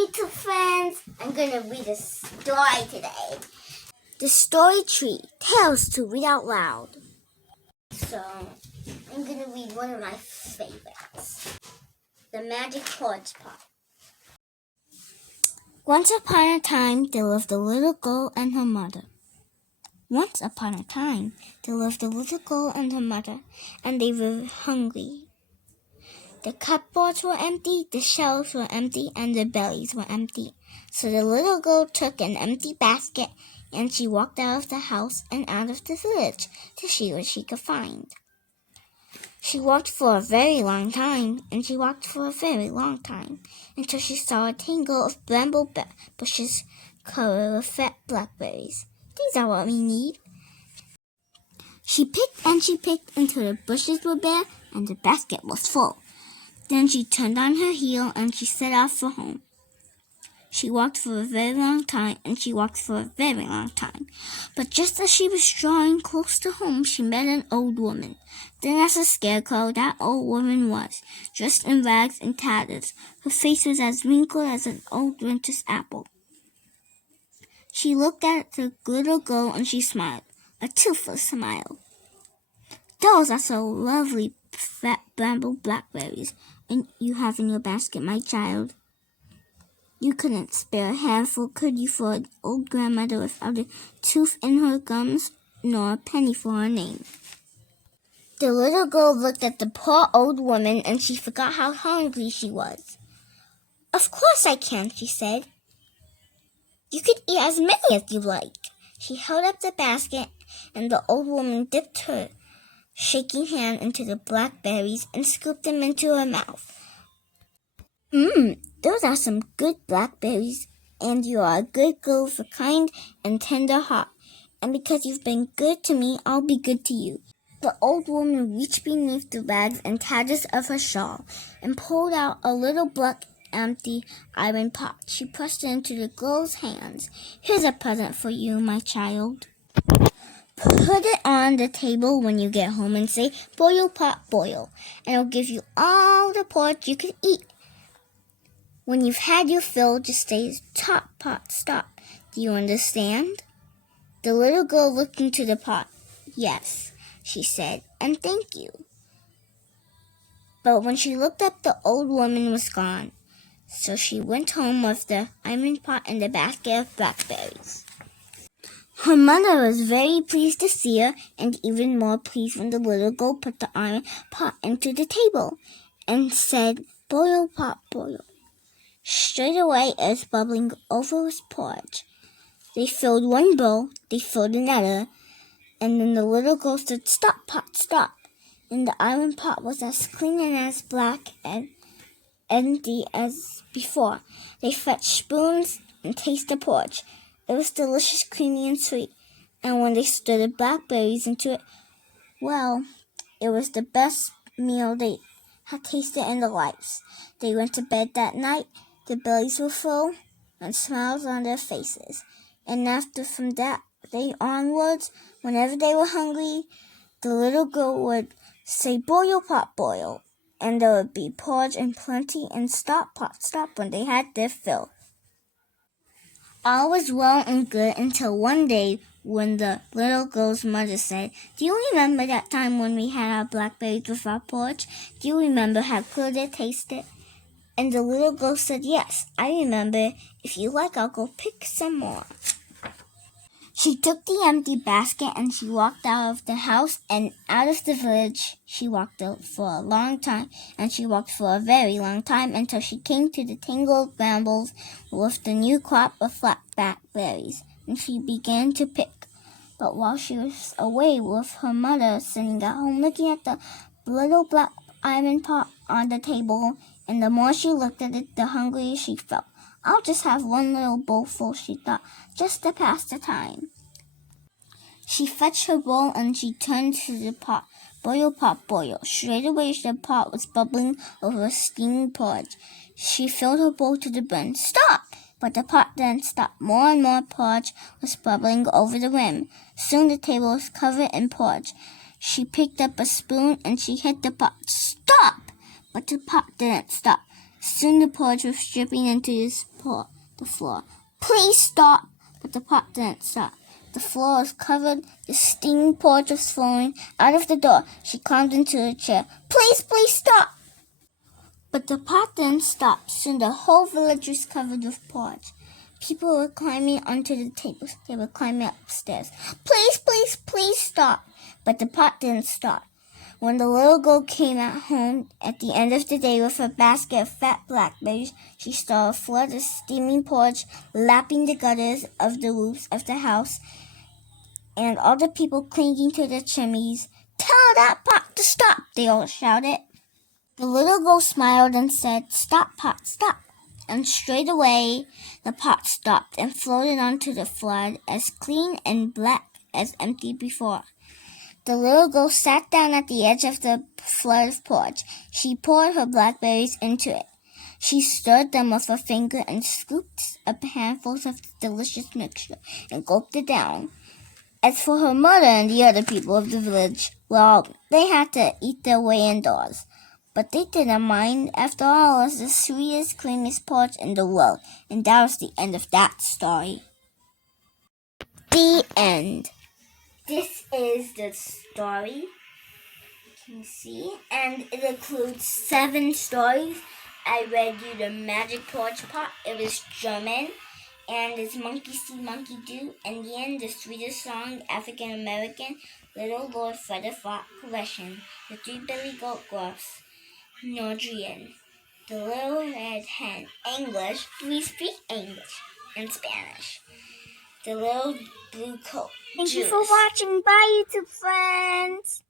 YouTube friends, I'm gonna read a story today. The Story Tree, Tales to Read Out Loud. So, I'm gonna read one of my favorites. The Magic Porridge Pot. Once upon a time, there lived a little girl and her mother. Once upon a time, there lived a little girl and her mother, and they were hungry. The cupboards were empty, the shelves were empty, and their bellies were empty. So the little girl took an empty basket, and she walked out of the house and out of the village to see what she could find. She walked for a very long time, and she walked for a very long time, until she saw a tangle of bramble bushes covered with fat blackberries. These are what we need. She picked and she picked until the bushes were bare and the basket was full. Then she turned on her heel and she set off for home. She walked for a very long time and she walked for a very long time. But just as she was drawing close to home, she met an old woman. Thin as a scarecrow, that old woman was, dressed in rags and tatters. Her face was as wrinkled as an old winter's apple. She looked at the little girl and she smiled, a toothless smile. Those are so lovely fat bramble blackberries you have in your basket, my child. You couldn't spare a handful, could you, for an old grandmother without a tooth in her gums, nor a penny for her name? The little girl looked at the poor old woman, and she forgot how hungry she was. Of course I can, she said. You could eat as many as you like. She held up the basket, and the old woman dipped her shaking hand into the blackberries and scooped them into her mouth. Those are some good blackberries, and you are a good girl with a kind and tender heart. And because you've been good to me, I'll be good to you. The old woman reached beneath the rags and tatters of her shawl and pulled out a little black empty iron pot. She pressed it into the girl's hands. Here's a present for you, my child. Put it on the table when you get home and say, boil, pot, boil, and it'll give you all the porridge you can eat. When you've had your fill, just say, stop, pot, stop. Do you understand? The little girl looked into the pot. Yes, she said, and thank you. But when she looked up, the old woman was gone. So she went home with the iron pot and the basket of blackberries. Her mother was very pleased to see her, and even more pleased when the little girl put the iron pot into the table and said, boil, pot, boil. Straight away it was bubbling over with porridge. They filled one bowl, they filled another, and then the little girl said, stop, pot, stop. And the iron pot was as clean and as black and empty as before. They fetched spoons and tasted the porridge. It was delicious, creamy, and sweet. And when they stirred the blackberries into it, well, it was the best meal they had tasted in their lives. They went to bed that night. Their bellies were full and smiles on their faces. And after from that day onwards, whenever they were hungry, the little girl would say, boil, pot, boil. And there would be porridge and plenty, and stop, pot, stop when they had their fill. All was well and good until one day when the little girl's mother said, do you remember that time when we had our blackberries with our porridge? Do you remember how good it tasted? And the little girl said, yes, I remember. If you like, I'll go pick some more. She took the empty basket and she walked out of the house and out of the village. She walked out for a long time, and she walked for a very long time until she came to the tangle of brambles with the new crop of flat blackberries, and she began to pick. But while she was away with her mother sitting at home looking at the little black iron pot on the table, and the more she looked at it, the hungrier she felt. I'll just have one little bowlful, she thought, just to pass the time. She fetched her bowl and she turned to the pot. Boil, pot, boil. Straight away the pot was bubbling over steaming porridge. She filled her bowl to the brim. Stop! But the pot didn't stop. More and more porridge was bubbling over the rim. Soon the table was covered in porridge. She picked up a spoon and she hit the pot. Stop! But the pot didn't stop. Soon the porch was dripping into the floor. Please stop! But the pot didn't stop. The floor was covered. The steaming porch was flowing out of the door. She climbed into a chair. Please, please stop! But the pot didn't stop. Soon the whole village was covered with porch. People were climbing onto the tables. They were climbing upstairs. Please, please, please stop! But the pot didn't stop. When the little girl came at home at the end of the day with a basket of fat blackberries, she saw a flood of steaming porridge lapping the gutters of the roofs of the house, and all the people clinging to the chimneys. Tell that pot to stop, they all shouted. The little girl smiled and said, Stop, pot, stop. And straight away the pot stopped and floated onto the flood as clean and black as empty before. The little girl sat down at the edge of the flood of porridge. She poured her blackberries into it. She stirred them with her finger and scooped up handfuls of the delicious mixture and gulped it down. As for her mother and the other people of the village, well, they had to eat their way indoors. But they didn't mind. After all, it was the sweetest, creamiest porridge in the world. And that was the end of that story. The end. This is the story, you can see, and it includes 7 stories. I read you The Magic Porridge Pot. It was German, and it's Monkey See, Monkey Do. And the end, The Sweetest Song, African American, Little Lord Fred Fox, Russian, The 3 Billy Goat Gruffs, Nordrian, The Little Red Hen, English, we speak English, and Spanish. The Little Blue Coat. Thank you for watching. Bye, YouTube friends.